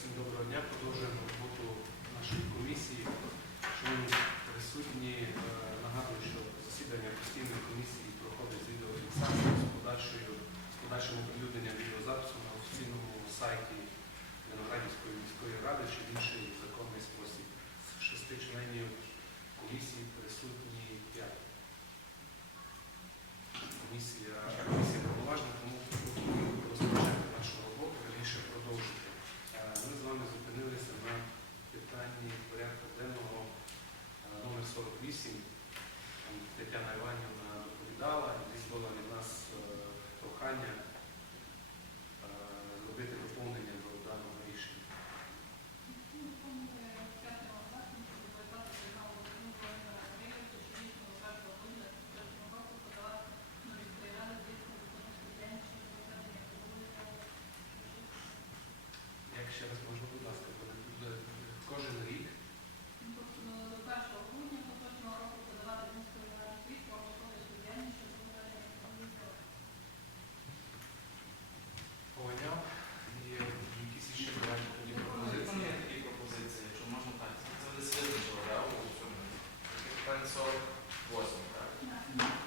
всім доброго дня. Продовжуємо роботу нашої комісії. Шановні присутні, е, нагадую, що засідання постійної комісії проходить з відеофіксацією з подальшою з подальшим оприлюдненням відеозапису на офіційному сайті Виноградівської міської ради чи в інший законний спосіб. З шести членів комісії присутні п'ять. Комісія, Anya. Питань 48, так? Так.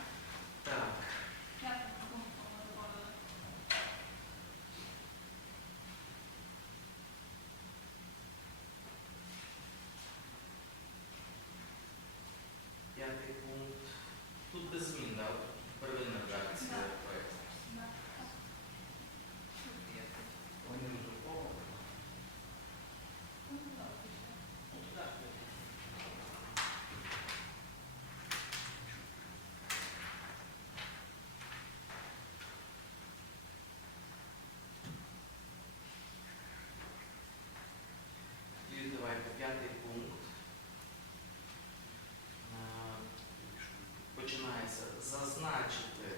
Починається зазначити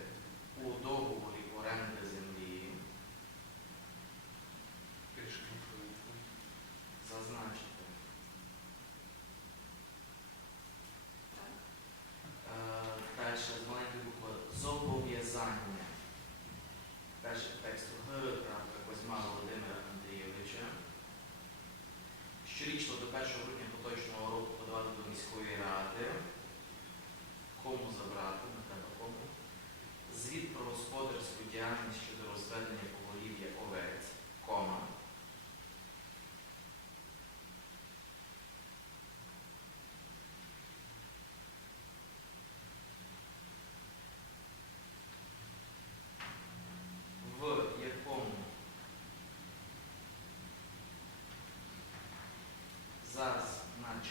у договорі оренди землі,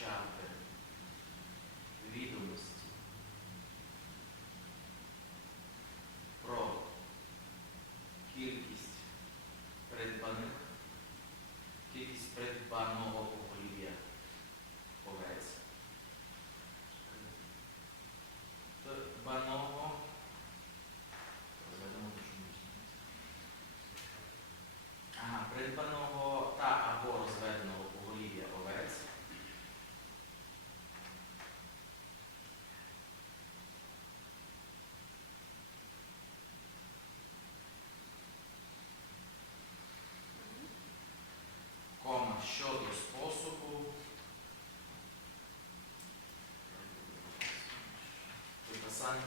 job. Щодо способу. Виписання.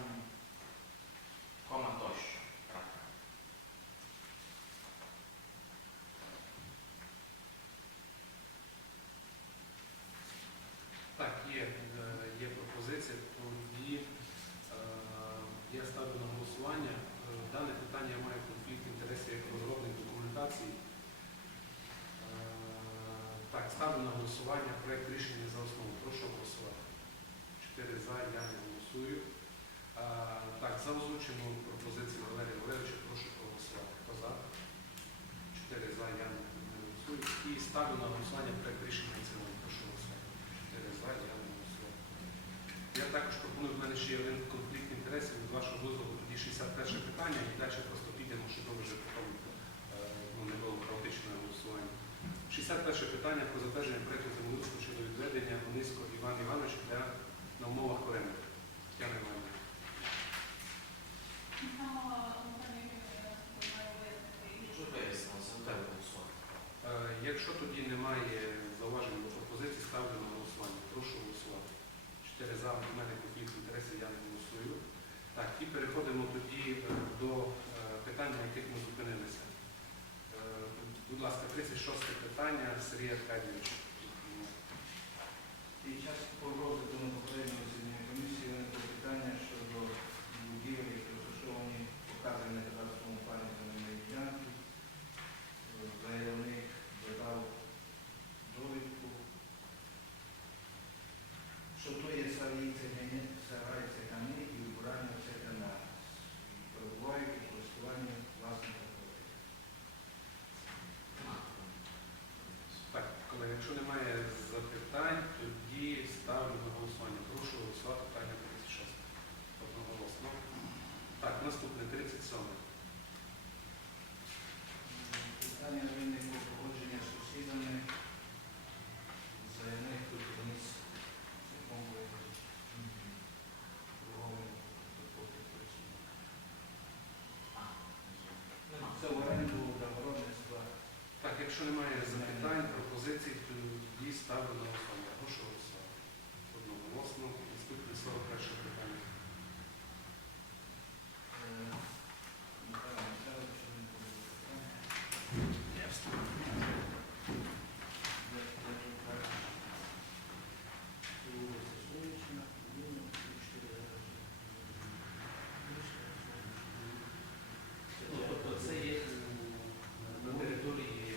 Кома тощо. Так. Так, є, е, є пропозиція, тоді е, я ставлю на голосування. Е, Дане питання має конфлікт інтересів як розробник документації. Е, Так, ставлю на голосування проєкт рішення за основу. Прошу голосувати. Чотири за, я не голосую. Е, Так, за озвучену пропозицію Валерія Валерійовича прошу проголосувати. Хто за? Чотири за, я не голосую. І ставлю на голосування проєкт рішення цілому. Прошу голосувати. Чотири за, я не голосую. Я також пропоную, в мене ще є один конфлікт інтересів від вашого дозволу, тоді 61 питання, і далі просто підемо, щоб ви вже потім е, ну, не було хаотичного голосування. 61 питання про затвердження проєкту землеустрою щодо відведення Ониського Івана Івановича для на умовах оренди. Тетяна голосувати. Е, якщо тоді немає зауважень до пропозицій, ставлю на голосування. Прошу голосувати. Чотири за, в мене конфлікт інтересів, я не голосую. Так, і переходимо тоді е, до е, питань, на яких ми зупинилися. Будь ласка, 36 питання, Сергій Аркадійович. І час розгляду на попередньому засіданні комісії виникло питання щодо будівель, які розташовані показані на кадастровому плані земельної ділянки. Е, Заявник додав довідку, що то є сарай цегани, сарай цегани і убирання цегана. Перебувають у користуванні власника території. Так, колеги, якщо немає запитань, тоді ставлю на голосування. Прошу голосувати питання 36. Одноголосно. Так, наступне 37. Питання виникло погодження з сусідами. Заявник тут вниз працює. А, нема. Це в оренду загородництва. Так, якщо немає запитань, пропозицій, тоді ставлю на голосування. Прошу голосувати. Одноголосно. Наступне 41 питання. Е, Михайло Михайлович, він буде питання. Я вступаю. Де- де тут так? Це вулиця Сонячна, Луна, тут чотири гаражі. Це Ну, тобто це є на території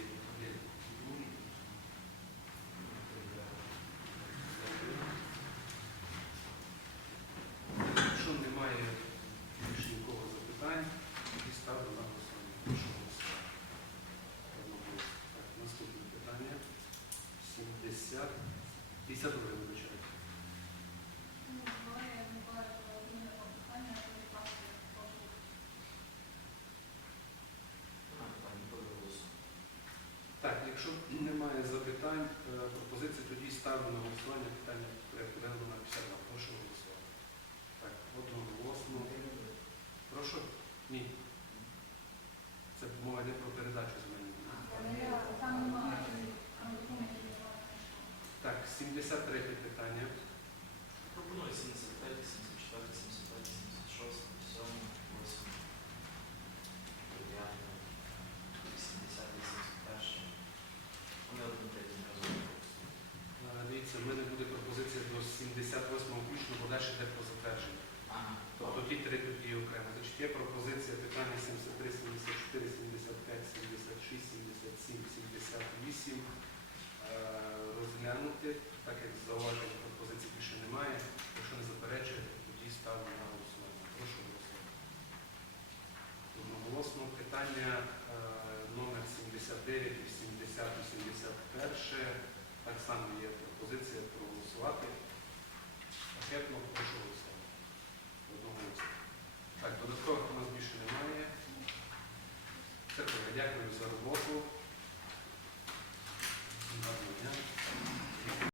Якщо немає більше нікого запитань, тоді ставлю на голосування. Прошу голосувати. Одноголосно. Так, наступне питання. 70. 52 вибачайте. Так, якщо немає запитань, е, пропозиції, тоді ставлю на голосування питання порядку денного на 52. Прошу голосувати. Так, одноголосно. Прошу? Ні. Це мова йде про передачу земельної ділянки. Так, 73 питання. Пропоную 73, 74, 75, 76, 77, 8, 9, 80, 81. Вони один третій разом. Е, Дивіться, в мене буде пропозиція до 78 включно, бо далі йде про затвердження. Ага, Тобто ті три тоді окремо. Значить, є пропозиція питання 73, 74, 75, 76, 77, 78 е, розглянути, так як зауважень пропозицій більше немає. Якщо не заперечуєте, тоді ставлю на голосування. Прошу голосувати. Одноголосно питання е, номер 79, 80, 81. Так само є